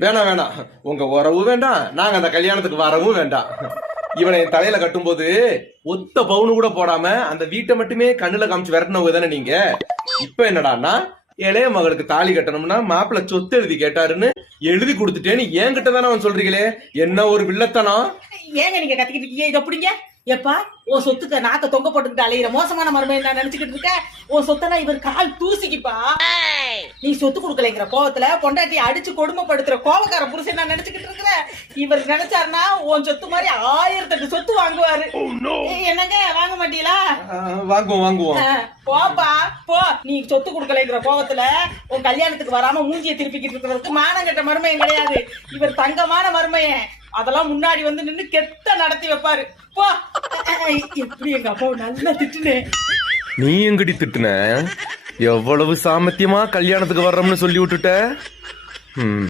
வேணாம் வேணாம், உங்க உறவு வேண்டாம், நாங்க அந்த கல்யாணத்துக்கு வரவும் வேண்டாம். இவனை என் தலையில கட்டும்போது ஒத்த பவுனு கூட போடாம அந்த வீட்டை மட்டுமே கண்ணுல காமிச்சு விரட்டினவங்க தானே நீங்க. இப்ப என்னடான்னா இளைய மகளுக்கு தாலி கட்டணும்னா மாப்பிள்ள சொத்து எழுதி கேட்டாருன்னு எழுதி கொடுத்துட்டேன்னு என்கிட்ட தானே அவன் சொல்றீங்களே, என்ன ஒரு வில்லத்தனம். ஏங்க நீங்க கத்திக்கிட்டு இருக்கீங்க? இதை பிடிங்க. எப்பா உன் சொத்துக்க நாக்க தொங்க போட்டுக்கிட்டு அலையிற மோசமான மருமையை நான் நினைச்சுக்கிட்டு இருக்கேன். உன் சொத்தனா இவர் கால் தூசிக்குப்பா. நீ சொத்து கொடுக்கலைங்கிற கோவத்துல பொண்டாட்டி அடிச்சு கொடுமைப்படுத்துற கோவக்கார புருஷன் நான் நினைச்சுக்கிட்டு இருக்கிறேன். இவர் நினைச்சாருன்னா உன் சொத்து மாதிரி 1008 சொத்து வாங்குவாரு. என்னங்க வாங்க மாட்டீங்களா? வாங்குவோம் வாங்குவோம். போப்பா போ. நீ சொத்து கொடுக்கலைங்கிற கோவத்துல உன் கல்யாணத்துக்கு வராம மூஞ்சியை திருப்பிக்கிட்டு இருக்கிறதுக்கு மானங்கட்ட மருமையம் கிடையாது. இவர் தங்கமான மருமையன். அதெல்லாம் முன்னாடி வந்து நின்னு கெட்ட நடத்தி வைப்பாரு. போ. எப்படி எங்க அப்பாவை நல்லா திட்டுனே. நீ எங்கடி திட்டுன? எவ்வளவு சாமர்த்தியமா கல்யாணத்துக்கு வர்றோம்னு சொல்லி விட்டுட்ட.